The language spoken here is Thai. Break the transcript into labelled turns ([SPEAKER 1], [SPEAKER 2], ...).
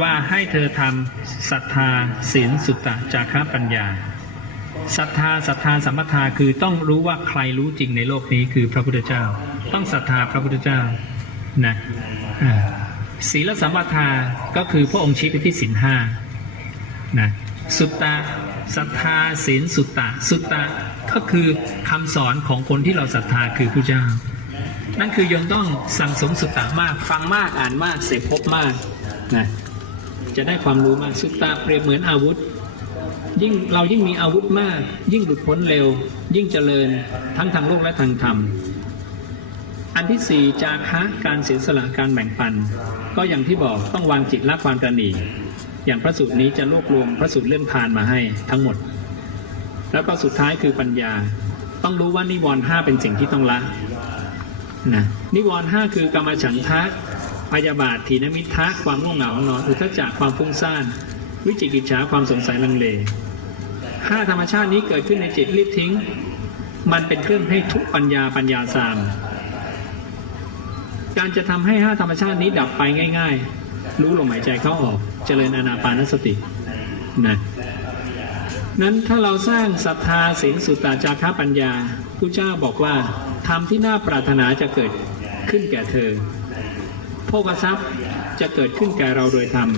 [SPEAKER 1] ว่าให้เธอทำศรัทธาศีลสุตตะจาคะปัญญาศรัทธาศรัทธาสัมปทาคือต้องรู้ว่าใครรู้จริงในโลกนี้คือพระพุทธเจ้า ต้องศรัทธาพระพุทธเจ้านะศีลสัมปทาก็คือพระองค์ชี้ไปที่ศีลห้านะสุตตะศรัทธาศีลสุตตะสุตตะก็คือคำสอนของคนที่เราศรัทธาคือผู้เจ้า นั่นคือโยมต้องสั่งสมสุตตะมากฟังมากอ่านมากเสพพบมากนะ จะได้ความรู้มากสุตตะเปรียบเหมือนอาวุธ ยิ่งเรายิ่งมีอาวุธมาก ยิ่งหลุดพ้นเร็ว ยิ่งเจริญทั้งทางโลกและทางธรรม อันที่สี่จาคะการเสียสละการแบ่งปัน ก็อย่างที่บอกต้องวางจิตละความตระหนีอย่างพระสูตรนี้จะรวบรวมพระสูตรเลื่อนทานมาให้ทั้งหมด แล้วก็สุดท้ายคือปัญญา ต้องรู้ว่านิวรณ์ห้าเป็นสิ่งที่ต้องละนะนิวรณ์ห้าคือกรรมฉันทะ พยาบาทถีนมิทะความง่วงเหงาหนอนอุทจจะความฟุ้งซ่าน วิจิกิจฉาความสงสัยลังเลห้าธรรมชาตินี้เกิดขึ้นในจิตรีบทิ้ง มันเป็นเครื่องให้ทุกปัญญาปัญญาสามการจะทำให้ห้าธรรมชาตินี้ดับไปง่าย ๆ รู้ลมหายใจเข้าออก เจริญอนาปานสตินะนั้นถ้าเราสร้างศรัทธาศีลสุตตาจาระปัญญาผู้เจ้าบอกว่าธรรมที่น่าปรารถนาจะเกิดขึ้นแก่เธอ โภกทรัพย์จะเกิดขึ้นแก่เราโดยธรรม